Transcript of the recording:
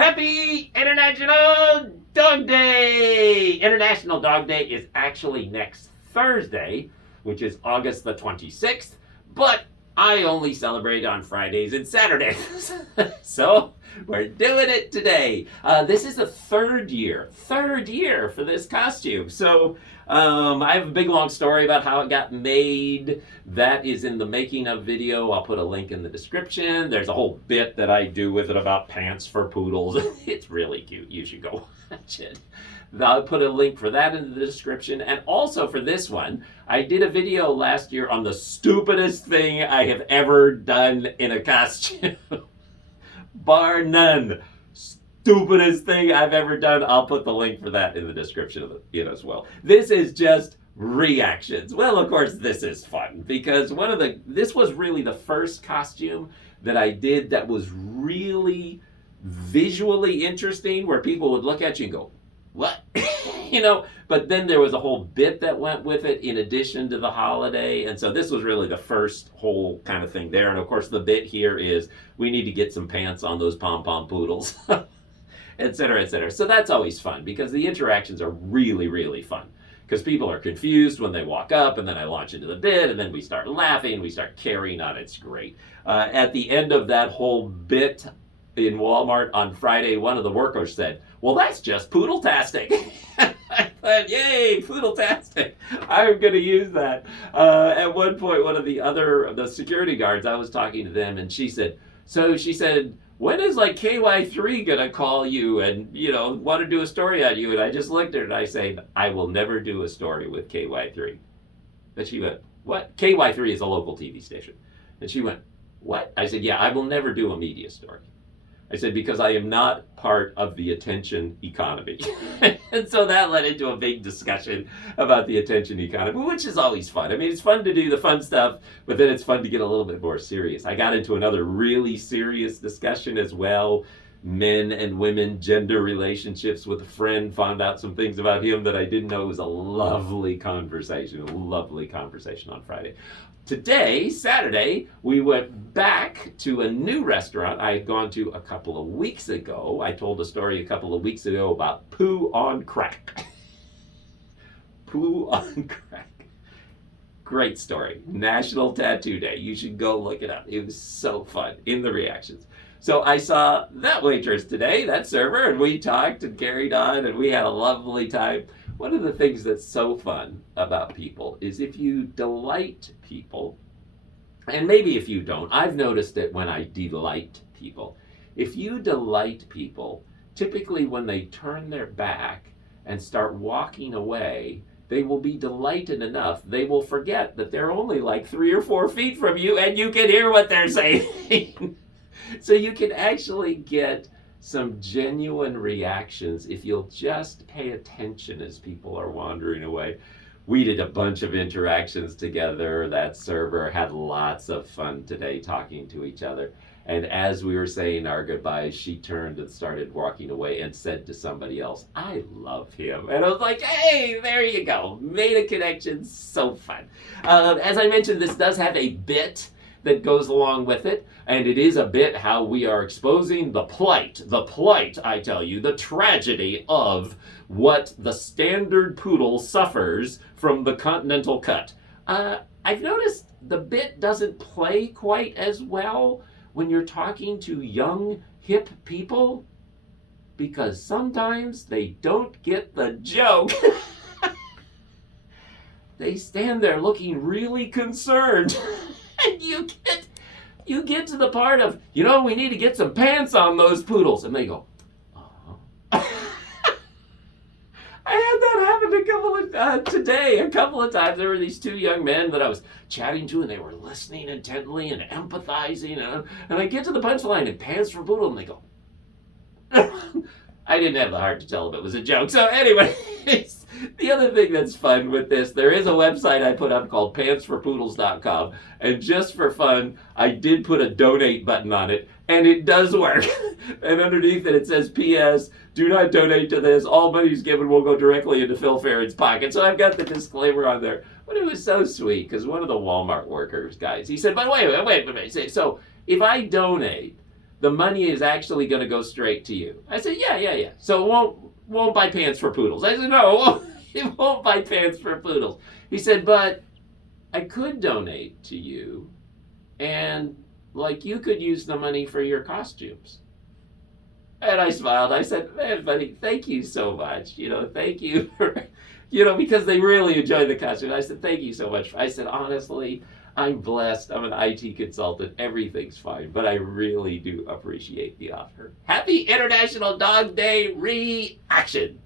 Happy International Dog Day! International Dog Day is actually next Thursday, which is August the 26th, but I only celebrate on Fridays and Saturdays. So we're doing it today. This is the third year for this costume. So I have a big long story about how it got made. That is in the making of video. I'll put a link in the description. There's a whole bit that I do with it about pants for poodles. It's really cute. You should go watch it. I'll put a link for that in the description. And also for this one, I did a video last year on the stupidest thing I have ever done in a costume. Bar none. Stupidest thing I've ever done. I'll put the link for that in the description of it as well. This is just reactions. Well, of course, this is fun because this was really the first costume that I did that was really visually interesting, where people would look at you and go, what? But then there was a whole bit that went with it in addition to the holiday. And so this was really the first whole kind of thing there. And of course, the bit here is we need to get some pants on those pom-pom poodles, et cetera, et cetera. So that's always fun because the interactions are really, really fun because people are confused when they walk up, and then I launch into the bit, and then we start laughing, we start carrying on. It's great. At the end of that whole bit in Walmart on Friday, one of the workers said, well, that's just poodle-tastic. I thought, yay, poodle-tastic. I'm going to use that. At one point, one of the security guards, I was talking to them, and she said, when is KY3 going to call you and, want to do a story on you? And I just looked at her and I said, I will never do a story with KY3. And she went, what? KY3 is a local TV station. And she went, what? I said, yeah, I will never do a media story. I said, because I am not part of the attention economy. And so that led into a big discussion about the attention economy, which is always fun. I mean, it's fun to do the fun stuff, but then it's fun to get a little bit more serious. I got into another really serious discussion as well. Men and women, gender relationships with a friend, found out some things about him that I didn't know. It was a lovely conversation on Friday. Today, Saturday, we went back to a new restaurant I had gone to a couple of weeks ago. I told a story a couple of weeks ago about poo on crack. Poo on crack. Great story. National Tattoo Day. You should go look it up. It was so fun in the reactions. So I saw that waitress today, that server, and we talked and carried on, and we had a lovely time. One of the things that's so fun about people is if you delight people, and maybe if you don't, I've noticed it when I delight people. If you delight people, typically when they turn their back and start walking away, they will be delighted enough, they will forget that they're only 3 or 4 feet from you and you can hear what they're saying. So you can actually get some genuine reactions if you'll just pay attention as people are wandering away. We did a bunch of interactions together. That server had lots of fun today talking to each other. And as we were saying our goodbyes, she turned and started walking away and said to somebody else, I love him. And I was like, hey, there you go. Made a connection. So fun. As I mentioned, this does have a bit that goes along with it, and it is a bit how we are exposing the plight, I tell you, the tragedy of what the standard poodle suffers from the continental cut. I've noticed the bit doesn't play quite as well when you're talking to young, hip people, because sometimes they don't get the joke. They stand there looking really concerned. And you get to the part of, we need to get some pants on those poodles. And they go, I had that happen today a couple of times. There were these 2 young men that I was chatting to, and they were listening intently and empathizing. And I get to the punchline, and pants for poodle, and they go, I didn't have the heart to tell them it was a joke. So anyway, the other thing that's fun with this, there is a website I put up called pantsforpoodles.com, and just for fun, I did put a donate button on it, and it does work. And underneath it says, P.S., do not donate to this. All money given will go directly into Phil Farron's pocket. So I've got the disclaimer on there. But it was so sweet, because one of the Walmart workers, guys, he said, but wait, so if I donate, the money is actually going to go straight to you. I said, yeah. So it won't buy pants for poodles. I said, no, it won't buy pants for poodles. He said, but I could donate to you, and like you could use the money for your costumes. And I smiled. I said, man, buddy, thank you so much. Thank you for, because they really enjoy the costume. I said, thank you so much. I said, honestly, I'm blessed. I'm an IT consultant. Everything's fine. But I really do appreciate the offer. Happy International Dog Day reaction.